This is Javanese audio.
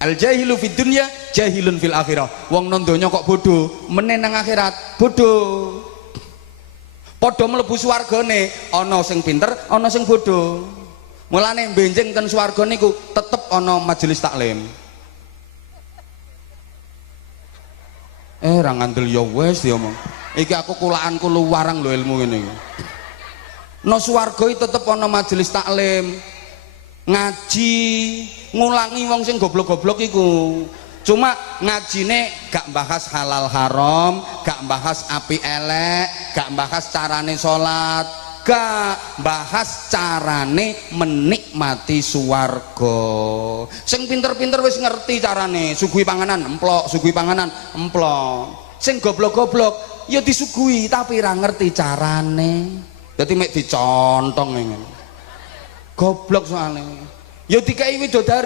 Al jahilu fid dunya jahilun fil akhirah. Wong nang donya kok bodoh, meneh nang akhirat bodoh. Padha mlebu swargane ana sing pinter, ana sing bodoh. Mulane benjing ten swarga niku tetep ana majelis taklim. Ra ngandel ya wis diomong. Iki aku kulaanku luwarang lho ilmu ngene iki. No swarga tetep ana majelis taklim. Ngaji, ngulangi wong sing goblok-goblok iku. Cuma ngajine gak bahas halal haram, gak bahas api elek, gak bahas carane sholat, gak bahas carane menikmati swarga. Sing pinter-pinter wis ngerti carane, suguhi panganan emplok, suguhi panganan emplok. Sing goblok-goblok ya disuguhi tapi ra ngerti carane. Dadi mek dicontong ngene. Goblok soalnya. Ya dikai widodari